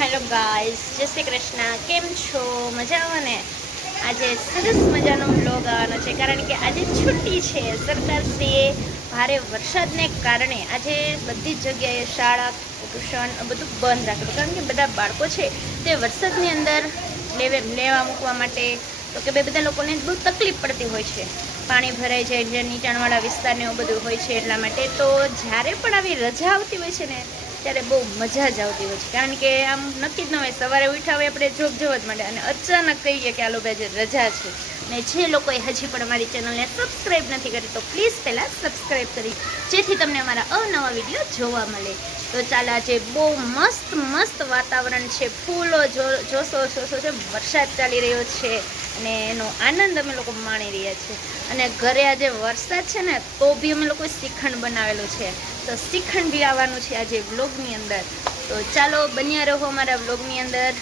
Hello guys, જય શ્રી કૃષ્ણ. કેમ છો? મજામાં ને? આજે સરસ મજાનો વ્લોગ આવવાનો છે કારણ કે આજે છુટ્ટી છે. સરકારશ્રીએ ભારે વરસાદને કારણે આજે બધી જ જગ્યાએ શાળા, ટ્યુશન બધું બંધ રાખ્યું કારણ કે બધા બાળકો છે તે વરસાદની અંદર લેવા મૂકવા માટે તો કે બધા લોકોને બહુ તકલીફ પડતી હોય છે. પાણી ભરાઈ જાય છે, નીચાણવાળા વિસ્તારને એવું બધું હોય છે. એટલા માટે તો જ્યારે પણ આવી રજા આવતી હોય છે ને ત્યારે બહુ મજા જ આવતી હોય છે કારણ કે આમ નક્કી જ ન હોય. સવારે ઉઠ્યા હોય આપણે જોબ જવા જ માંડે અને અચાનક કહીએ કે આ લોકો આજે રજા છે. ને જે લોકોએ હજી પણ અમારી ચેનલને સબસ્ક્રાઈબ નથી કરી તો પ્લીઝ પહેલાં સબસ્ક્રાઈબ કરી જેથી તમને અમારા અવનવા વિડીયો જોવા મળે. તો ચાલો, આજે બહુ મસ્ત વાતાવરણ છે, ફૂલો જોશો છે, વરસાદ ચાલી રહ્યો છે અને એનો આનંદ અમે લોકો માણી રહ્યા છીએ. અને ઘરે આજે વરસાદ છે ને તો બી અમે લોકોએ શ્રીખંડ બનાવેલું છે, તો શ્રીખંડ બી આવવાનું છે આજે વ્લોગની અંદર. તો ચાલો બન્યા રહો અમારા વ્લોગની અંદર.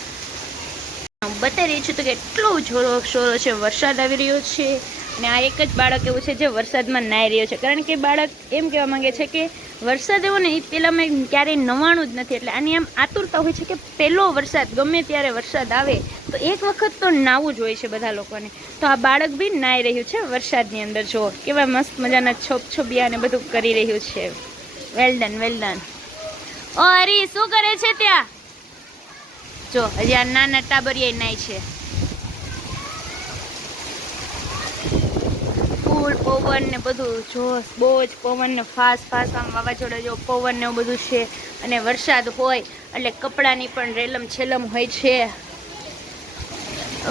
બતાવી રહી છું તો કેટલો શોરો છે, વરસાદ આવી રહ્યો છે અને આ એક જ બાળક એવું છે જે વરસાદમાં નાહી રહ્યો છે કારણ કે બાળક એમ કહેવા માંગે છે કે વરસાદ એવો ને એ પહેલાં ક્યારેય નવાણું જ નથી. એટલે આની આમ આતુરતા હોય છે કે પહેલો વરસાદ ગમે ત્યારે વરસાદ આવે તો એક વખત તો નાવું જ હોય છે બધા લોકોને. તો આ બાળક બી નાહી રહ્યું છે વરસાદની અંદર. જો કેવા મસ્ત મજાના છોબિયા ને બધું કરી રહ્યું છે. Well done. ઓ હરી, શું કરે છે ત્યાં? જો હજી આ નાના ટાબરિયા નાય છે. ફૂલ પવન ને બધું જોશ, બહુ જ પવન ને ફાસ્ટ આમ વાવાઝોડા જેવો પવન ને એવું બધું છે. અને વરસાદ હોય એટલે કપડાની પણ રેલમ છેલમ હોય છે.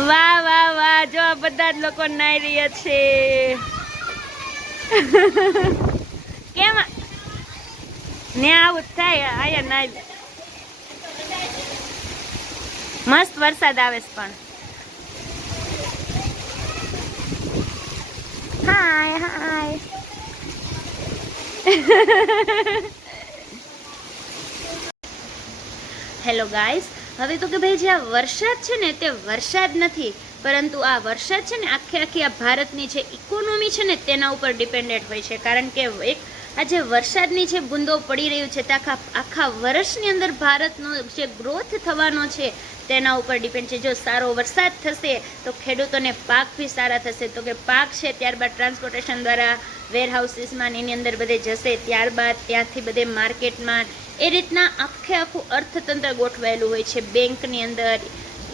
વાહ, જો બધા જ લોકો નાઈ રહ્યા છે. કેમ ને આવું થાય? આયા નાય. મસ્ત વરસાદ આવે છે પણ. હાય હેલો ગાઈસ, હવે તો કે ભાઈ જે આ વરસાદ છે ને તે વરસાદ નથી, પરંતુ આ વરસાદ છે ને આખી આ ભારતની જે ઇકોનોમી છે ને તેના ઉપર ડિપેન્ડેન્ટ હોય છે કારણ કે આ જે વરસાદની જે બૂંદો પડી રહ્યું છે તે આખા વર્ષની અંદર ભારતનો જે ગ્રોથ થવાનો છે તેના ઉપર ડિપેન્ડ છે. જો સારો વરસાદ થશે તો ખેડૂતોને પાક બી સારા થશે. તો કે પાક છે ત્યારબાદ ટ્રાન્સપોર્ટેશન દ્વારા વેરહાઉસીસમાં એની અંદર બધે જશે, ત્યારબાદ ત્યાંથી બધે માર્કેટમાં. એ રીતના આખું અર્થતંત્ર ગોઠવાયેલું હોય છે. બેંકની અંદર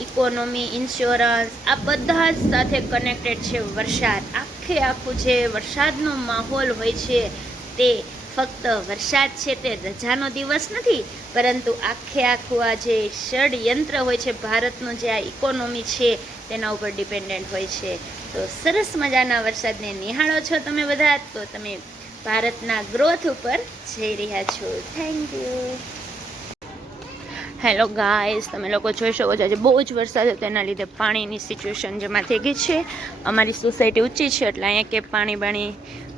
ઇકોનોમી, ઇન્સ્યોરન્સ આ બધા જ સાથે કનેક્ટેડ છે વરસાદ. આખું જે વરસાદનો માહોલ હોય છે તે ફક્ત વરસાદ છે તે રજાનો દિવસ નથી, પરંતુ આખું આ જે ષડયંત્ર હોય છે ભારતનું, જે આ ઇકોનોમી છે તેના ઉપર ડિપેન્ડન્ટ હોય છે. તો સરસ મજાના વરસાદને નિહાળો છો તમે બધા, તો તમે ભારતના ગ્રોથ ઉપર જઈ રહ્યા છો. Thank you. હેલો ગાઈસ, તમે લોકો જોઈ શકો છો આજે બહુ જ વરસાદ હતો તેના લીધે પાણીની સિચ્યુએશન જેમાં થઈ ગઈ છે. અમારી સોસાયટી ઊંચી છે એટલે અહીંયા કે પાણી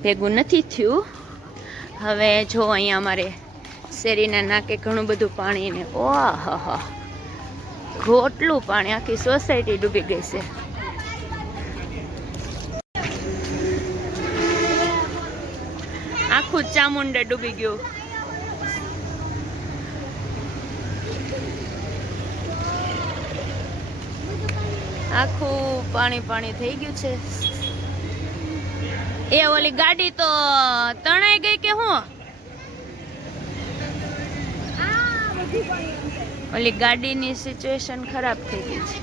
ભેગું નથી થયું. હવે જો અહીંયા અમારે શેરીના નાકે ઘણું બધું પાણી ને ઓહા ઘોટલું પાણી, આખી સોસાયટી ડૂબી ગઈ છે. આખું ચામુંડા ડૂબી ગયું. આખું પાણી થઈ ગયું છે. એ ઓલી ગાડી તો તણાઈ ગઈ કે હું? ઓલી ગાડીની સિચ્યુએશન ખરાબ થઈ ગઈ છે.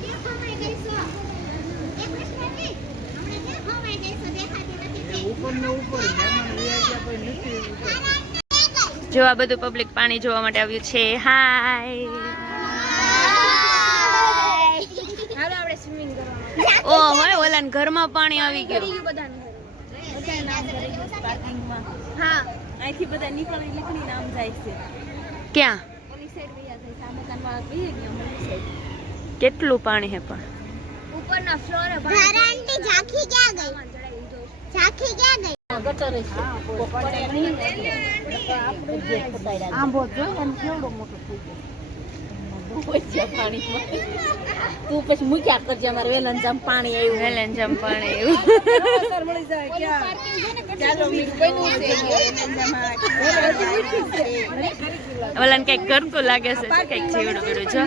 જો આ બધું પબ્લિક પાણી જોવા માટે આવ્યું છે. હાય. ઓ હોય ઓલા ઘરમાં પાણી આવી ગયું. હા, અહીંથી બધા નીકળી નામ જાય છે. ક્યાં? ઓલી સાઈડ વયા જાય છે. આ મકાનમાં બેહી ગયા ઓલી સાઈડ. કેટલું પાણી હે પણ ઉપરના ફ્લોરે પાણી. આંટી ઝાંખી ક્યાં ગઈ? ઝાંખી ક્યાં ગઈ? ગટર છે. આંબો જો એમ કેવડો મોટો થઈ ગયો. પાણીમાં તું પછી મૂક્યા કરજે. અમારે વેલંજામ પાણી આવ્યું. મળી જાય ક્યાં ચાલો મીઠું બન્યું છે. ઓલાને કઈક કરતું લાગે છે કઈક જીવડું બીડું જો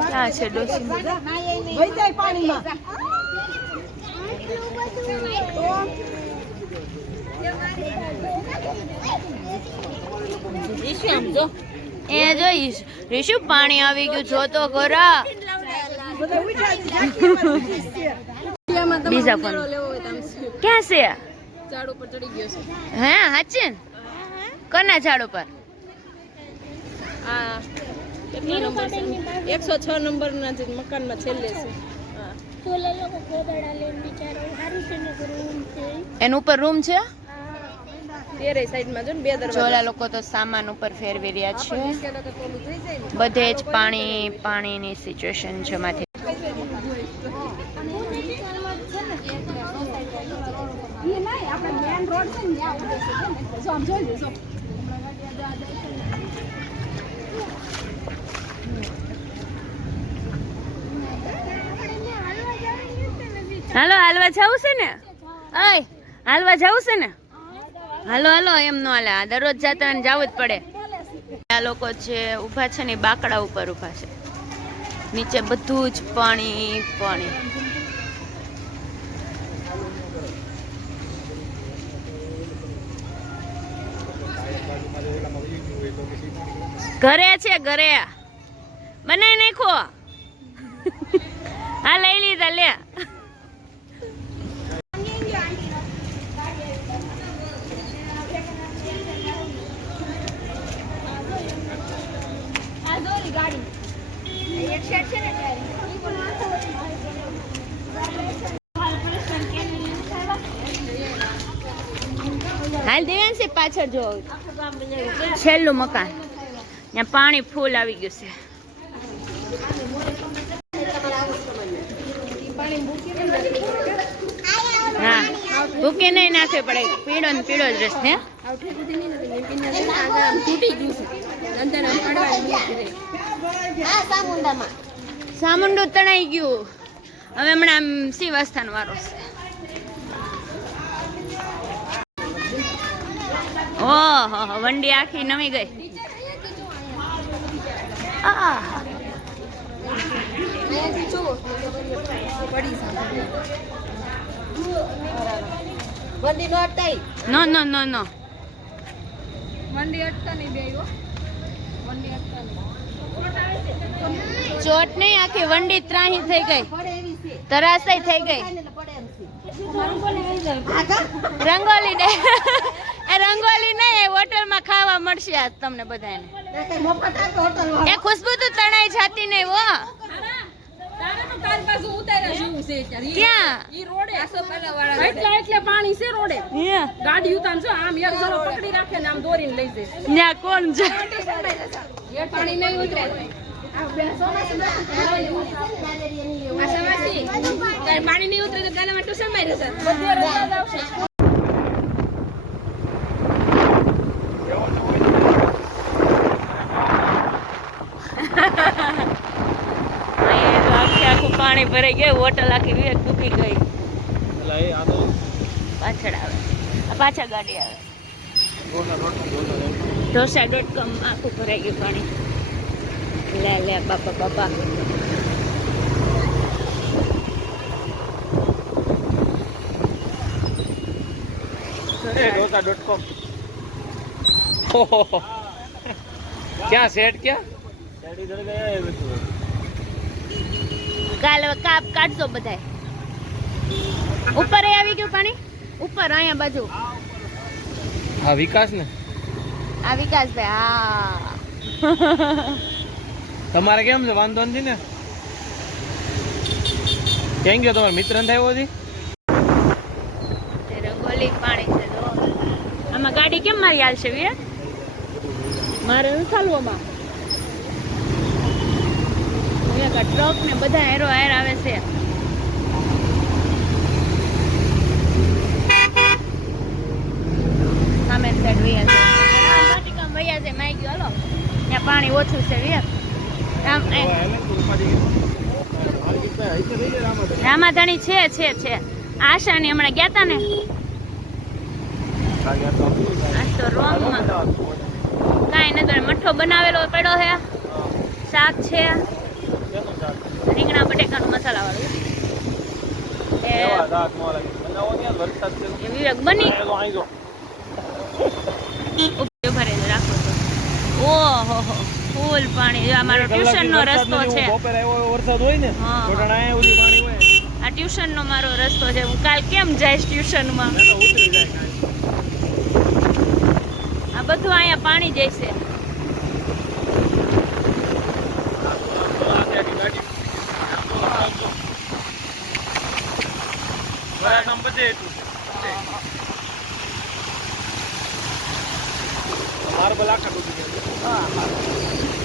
ક્યાં છે ડોસી વહી જાય પાણીમાં એ જોઈશ રીશુ પાણી આવી ગયું જો તો ખરા બીજા ફોન ક્યાં છે ઝાડ ઉપર ચડી ગયો છે હે હાચે કના ઝાડ ઉપર આ કેટલો નંબર છે 106 નંબરના જે મકાનમાં છેલ્લે છે હા એન ઉપર રૂમ છે તેરે સાઈડમાં જો ને બે દરવાજા ચોલા લોકો તો સામાન ઉપર ફેરવી રહ્યા છે બધે જ પાણીની સિચ્યુએશન છે માથે હાલો હાલવા જવું છે ને અય હાલવા જવું છે ને હાલો હાલો એમ નો હાલે આ દરરોજ જાતા ને જવું જ પડે આ લોકો છે ઊભા છે ને બાકડા ઉપર ઊભા છે નીચે બધું જ પાણી પાણી ઘરે છે ઘરે બનાવી નાખો હા લઈ લીધા લે હાલ દેવાન છે પાછળ જો છેલ્લું મકાન ત્યાં પાણી ફૂલ આવી ગયું છે હા ભૂકી નહીં નાખવી પડે પીળો ને પીળો જ રસ ને સામુંડું તણાઈ ગયું હવે હમણાં શિવાસ્થાન વાળો છે ઓહો વંડી આખી નવી ગઈ નો નો નો નો વંડી અટતા નહીં બે વંડી અટતા ચોટ નહીં આખી વંડી ત્રાહી થઈ ગઈ તરાસઈ થઈ ગઈ રંગોલી દે એ રંગોલી નહીં હોટલમાં ખાવા મળશે આજ તમને બધાને એ ખુશ્બુ તો તણાઈ જાતી નહીં હો પાણી છે રોડે ગાડી ઉતાર છો આમ એક જણો પકડી રાખે ને આમ દોરીને લઈ જાય ત્યાં કોણ જાય પાણી નહીં ઉતરે પાણી નહીં ઉતરે તો ગાલામાં ટ્યુશન માં રહેશે પાણી ભરાઈ ગયું હોટલ આખી વેક ડૂબી ગઈ પાછળ આવે પાછળ ગાડી આવે ઢોસા.com આખું ભરાઈ ગયું પાણી લે લે બાપા બાપા ढोसा.com क्या सेट क्या કાલ કાપ કાઢજો બધાય ઉપર આવી ગયું પાણી ઉપર અહીંયા બાજુ હા વિકાસ ને આ વિકાસભાઈ હા તમારે કેમ છે વાંધો નથી ને કેમ ગયો તમારો મિત્ર ને થયો હતી રંગોલી પાણી છે તો આમાં ગાડી કેમ મારી હાલશે વીર મારે નથી ચાલવામાં ટ્રક ને બધા હેરો હાર આવે છે સામે સાઈડ વૈયા છે વૈયા છે માઈ ગયો હાલો ત્યાં પાણી ઓછું છે વીર રામાધણી છે આશાની હમણાં ગયા તા ને આ તો રોંગમાં કાંઈ નથી, મઠ્ઠો બનાવેલો પડ્યો છે, શાક છે, રીંગણા બટેકાનું મસાલાવાળું. વિવેક બની ભરે રાખો તો. ઓહો હો, ફૂલ પાણી. જો અમારો ટ્યુશનનો રસ્તો છે. વરસાદ હોય ને હા. પાણી હોય આ ટ્યુશનનો મારો રસ્તો છે. હું કાલ કેમ જઈશ ટ્યુશનમાં? તો ઉતરી જાય. આ બધું અહીંયા પાણી જઈશે.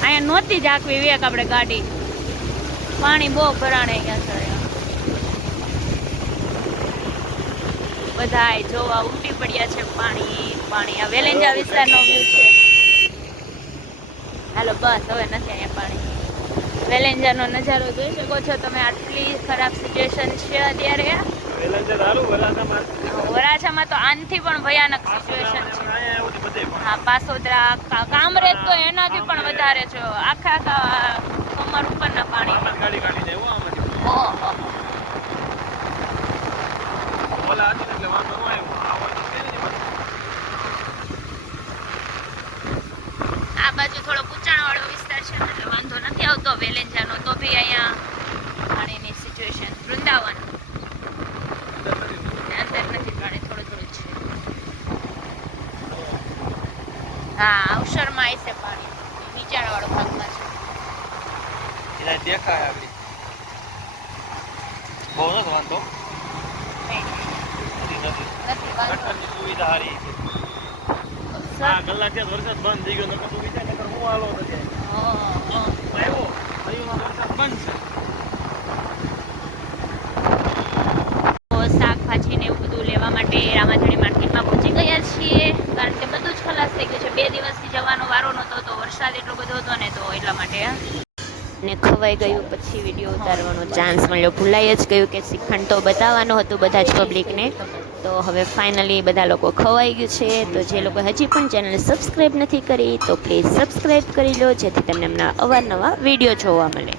અહીંયા નહોતી જ આખવી વિવેક આપણે ગાડી. પાણી બહુ ભરાણે અહીંયા સર. બધાય જોવા ઉમટી પડ્યા છે. પાણી પાણી. આ વેલેન્જા વિસ્તારનો વ્યૂ છે. હાલો બસ, હવે નથી અહીંયા પાણી. વેલેન્જાનો નજારો જોઈ શકો છો તમે. આટલી ખરાબ સિચ્યુએશન છે અત્યારે. વરાછામાં તો આનથી પણ ભયાનક સિચ્યુએશન છે. હા, પાસોદરા, કામરેજ તો એનાથી પણ વધારે છે. આખા કમર ઉપરના પાણી. ઓહો. આ બાજુ થોડો ઊંચાણવાળો વિસ્તાર છે એટલે વાંધો નથી આવતો વેલેન્જાનો. તો બી અહીંયા પાણીની સિચ્યુએશન. વૃંદાવન અંદર નથી પાણી, થોડું થોડું છે. હા, અવસરમાં આવશે પાણી. નીચાણવાળો ભાગમાં છે. દેખાય આગળ બહુ નથી વાંધો. નથી વાંધો. સુવિધા સારી છે. હા, કલાક વરસાદ બંધ થઈ ગયો. નકર તો વિચાર નકર હું હાલો નથી આવ્યો. હરીમાં વરસાદ બંધ છે. તો શાકભાજી ને એવું બધું લેવા માટે રામાધણી માર્કેટમાં પહોંચી ગયા છીએ. કારણ કે બધું જ ખલાસ થઈ ગયું છે. 2 દિવસથી જવાનો વારો નહોતો, તો વરસાદ એટલો બધો હતો ને, તો એટલા માટે ને ખવાઈ ગયું. પછી વિડીયો ઉતારવાનો ચાન્સ મળ્યો. ભૂલાઈ જ ગયું કે શ્રીખંડ તો બતાવવાનું હતું બધા જ પબ્લિકને. તો હવે ફાઇનલી બધા લોકો ખવાઈ ગયું છે. તો જે લોકો હજી પણ ચેનલને સબસ્ક્રાઈબ નથી કરી તો પ્લીઝ સબસ્ક્રાઈબ કરી લો, જેથી તમને એમના અવારનવાર વિડીયો જોવા મળે.